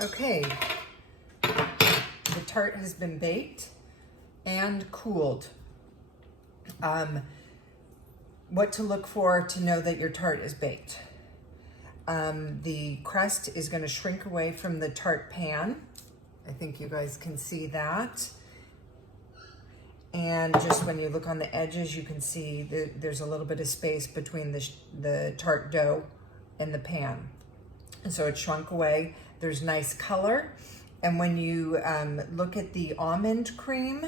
Okay, the tart has been baked and cooled. What to look for to know that your tart is baked. The crust is going to shrink away from the tart pan. I think you guys can see that. And just when you look on the edges, you can see that there's a little bit of space between the tart dough and the pan. And so it shrunk away. There's nice color. And when you look at the almond cream,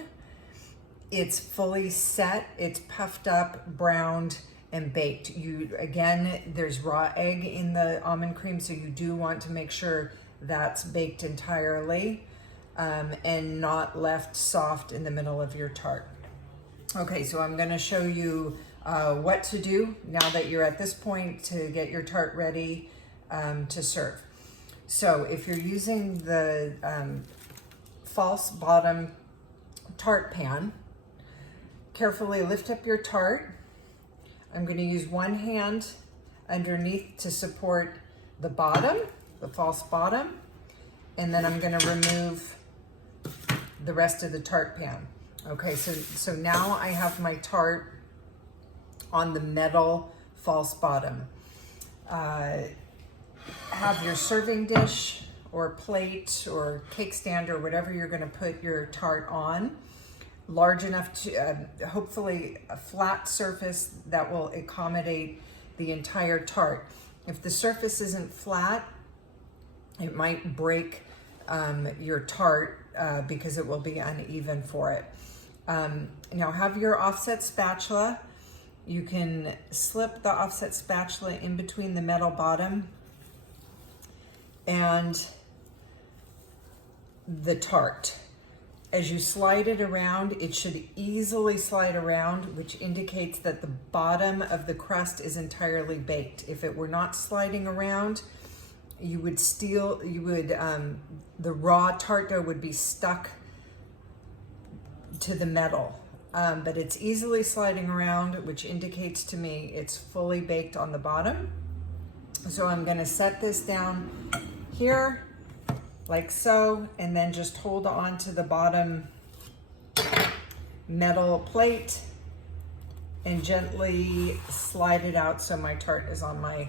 it's fully set, it's puffed up, browned, and baked. Again, there's raw egg in the almond cream, so you do want to make sure that's baked entirely and not left soft in the middle of your tart. Okay, so I'm gonna show you what to do now that you're at this point to get your tart ready to serve. So if you're using the false bottom tart pan, carefully lift up your tart. I'm going to use one hand underneath to support the bottom, the false bottom, and then I'm going to remove the rest of the tart pan. Okay, so now I have my tart on the metal false bottom. Have your serving dish or plate or cake stand or whatever you're going to put your tart on, large enough to hopefully a flat surface that will accommodate the entire tart. If the surface isn't flat, it might break your tart because it will be uneven for it. Now have your offset spatula. You can slip the offset spatula in between the metal bottom and the tart. As you slide it around, it should easily slide around, which indicates that the bottom of the crust is entirely baked. If it were not sliding around, the raw tart dough would be stuck to the metal. But it's easily sliding around, which indicates to me it's fully baked on the bottom. So I'm gonna set this down here like so, and then just hold on to the bottom metal plate and gently slide it out so my tart is on my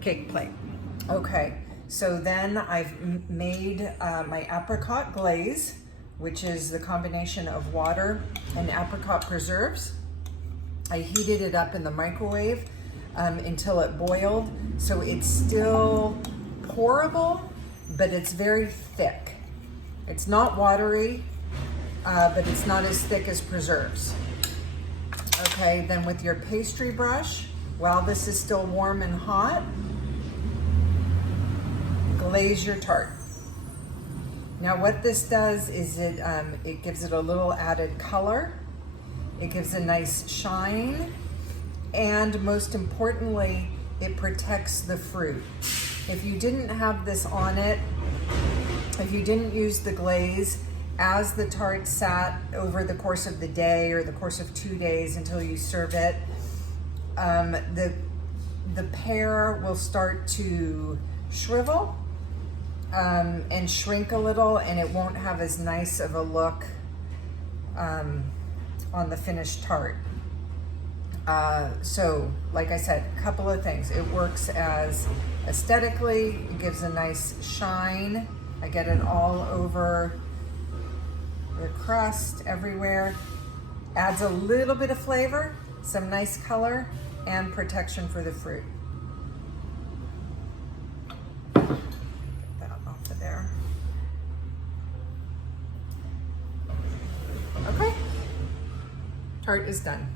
cake plate. Okay, so then I've made my apricot glaze, which is the combination of water and apricot preserves. I heated it up in the microwave until it boiled, so it's still pourable, but it's very thick. It's not watery, but it's not as thick as preserves. Okay, then with your pastry brush, while this is still warm and hot, glaze your tart. Now what this does is it gives it a little added color, it gives a nice shine, and most importantly, it protects the fruit. If you didn't have this on it, if you didn't use the glaze as the tart sat over the course of the day or the course of 2 days until you serve it, the pear will start to shrivel and shrink a little, and it won't have as nice of a look on the finished tart. So, like I said, a couple of things. It works as aesthetically, it gives a nice shine. I get it all over the crust, everywhere. Adds a little bit of flavor, some nice color, and protection for the fruit. Get that off of there. Okay, tart is done.